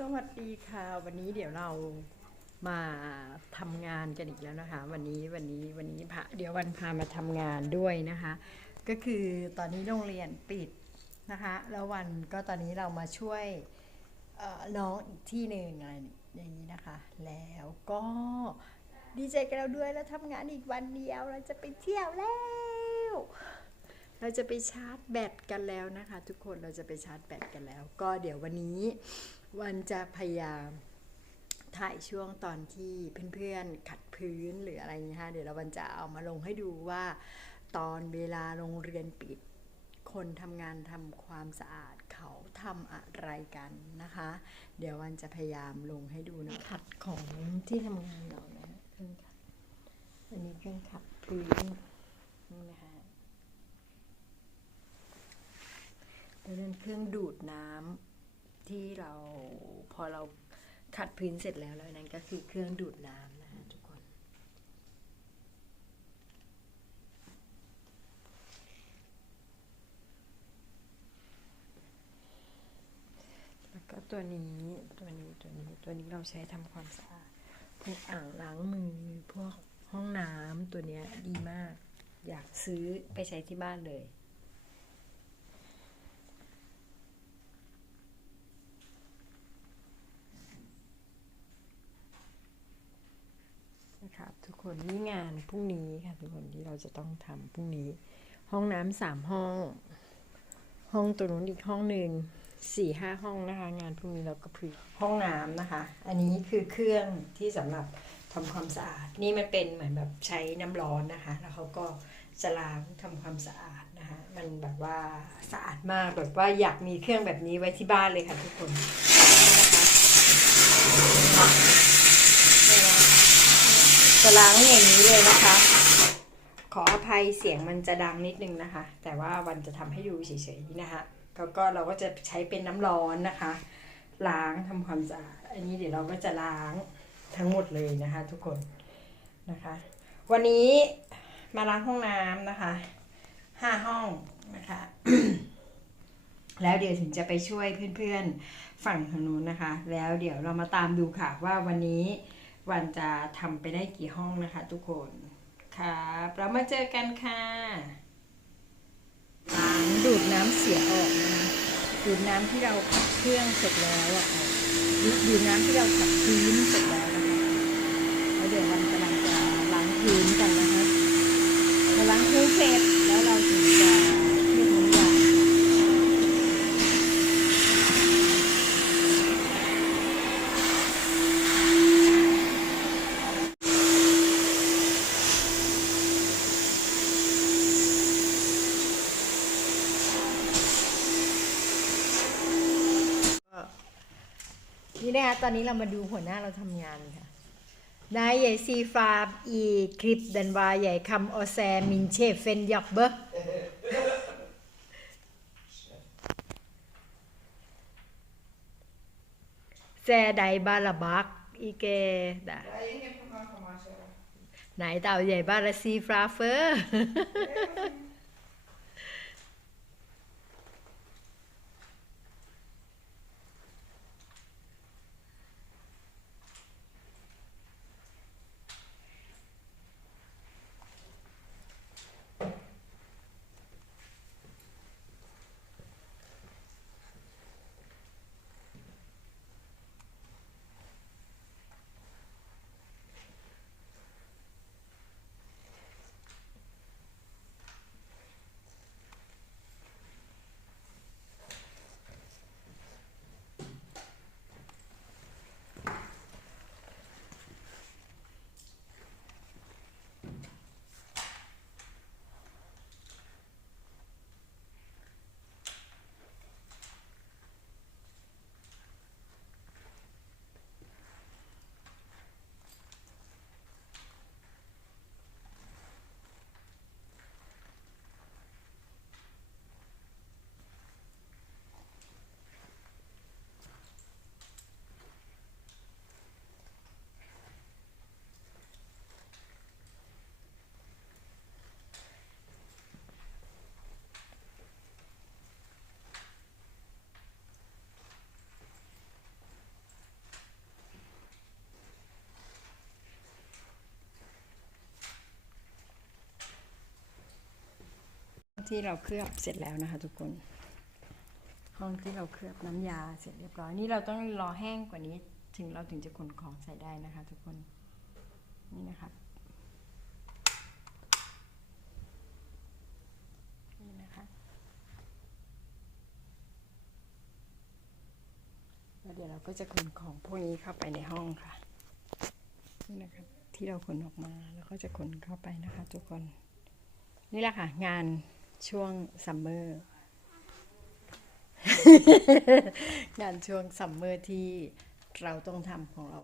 สวัสดีค่ะ วันนี้เดี๋ยวเรามาทำงานกันอีกแล้วนะคะ วันนี้วันนี้วันนี้พาเดี๋ยววันพามาทำงานด้วยนะคะ ก็คือตอนนี้โรงเรียนปิดนะคะ แล้ววันก็ตอนนี้เรามาช่วยน้องอีกที่หนึ่งอะไรอย่างนี้นะคะ แล้วก็ดีใจกันแล้วด้วยแล้วทำงานอีกวันเดียวเราจะไปเที่ยวแล้ว เราจะไปชาร์จแบตกันแล้วนะคะ ทุกคนเราจะไปชาร์จแบตกันแล้ว ก็เดี๋ยววันนี้ วันจะพยายามถ่ายช่วงตอนที่เพื่อนๆขัดพื้นหรืออะไรอย่างเงี้ยค่ะเดี๋ยวเราวันจะเอามาลงให้ดูว่าตอนเวลาโรงเรียนปิด คนทำงานทำความสะอาดเขาทำอะไรกันนะคะ เดี๋ยววันจะพยายามลงให้ดูนะขัดของที่ทำงานเรานะเครื่องขัดอันนี้เครื่องขัดพื้นนี่นะคะแล้วนั่นเครื่องดูดน้ำ ที่เราพอเราขัดพื้นเสร็จแล้วแล้วนั่นก็คือเครื่องดูดน้ำนะฮะทุกคน แล้วก็ตัวนี้ตัวนี้ตัวนี้ตัวนี้เราใช้ทำความสะอาดพวกอ่างล้างมือพวกห้องน้ำตัวเนี้ยดีมาก อยากซื้อไปใช้ที่บ้านเลย ครับทุกคนนี่งานพรุ่งนี้ค่ะทุกคนที่เราจะต้องทำพรุ่งนี้ ห้องน้ำสามห้อง ห้องตัวนู้นอีกห้องหนึ่งสี่ห้าห้องนะคะ งานพรุ่งนี้เราก็พือห้องน้ำนะคะ อันนี้คือเครื่องที่สำหรับทำความสะอาด นี่มันเป็นเหมือนแบบใช้น้ำร้อนนะคะ แล้วเขาก็จะล้างทำความสะอาดนะคะ มันแบบว่าสะอาดมากแบบว่าอยากมีเครื่องแบบนี้ไว้ที่บ้านเลยค่ะทุกคนนะคะ จะล้างอย่างนี้เลยนะคะ ขออภัยเสียงมันจะดังนิดนึงนะคะ แต่ว่าวันจะทำให้ดูเฉยๆนะคะแล้วก็เราก็จะใช้เป็นน้ำร้อนนะคะ ล้างทำความสะอาดอันนี้เดี๋ยวเราก็จะล้างทั้งหมดเลยนะคะ ทุกคนนะคะ วันนี้มาล้างห้องน้ำนะคะห้าห้องนะคะแล้วเดี๋ยวถึงจะไปช่วยเพื่อนๆฝั่งทางนู้นนะคะ แล้วเดี๋ยวเรามาตามดูค่ะว่าวันนี้ วันจะทำไปได้กี่ห้องนะคะทุกคนครับเรามาเจอกันค่ะล้างดูดน้ำเสียออกนะดูดน้ำที่เราขัดเครื่องเสร็จแล้วอะอกดูดน้ำที่เราขัดพื้นเสร็จแล้วนะคะแล้วเดี๋ยววันกำลังจะล้างพื้นกันนะคะพอล้างพื้นเสร็จแล้วเราถึงจะเรียกน้ำยาค่ะ นี่นะคะตอนนี้เรามาดูหัวหน้าเราทำงานค่ะ นายใหญ่ซีฟาบอีคลิปดันวาใหญ่คำออแซมินเชฟเฟนยักเบอร์แซไดบาลาบักอีเกดะไหนเต่าใหญ่บาลาซีฟราเฟอร์ ที่เราเคลือบเสร็จแล้วนะคะ ทุกคน ห้องที่เราเคลือบน้ำยาเสร็จเรียบร้อยนี่เราต้องรอแห้งกว่านี้ถึงเราถึงจะขนของใส่ได้นะคะ ทุกคนนี่นะคะนี่นะคะแล้วเดี๋ยวเราก็จะขนของพวกนี้เข้าไปในห้องค่ะนี่นะครับที่เราขนออกมาแล้วก็จะขนเข้าไปนะคะ ทุกคนนี่แหละค่ะงาน ช่วงซัมเมอร์งานช่วงซัมเมอร์ที่เราต้องทำของเรา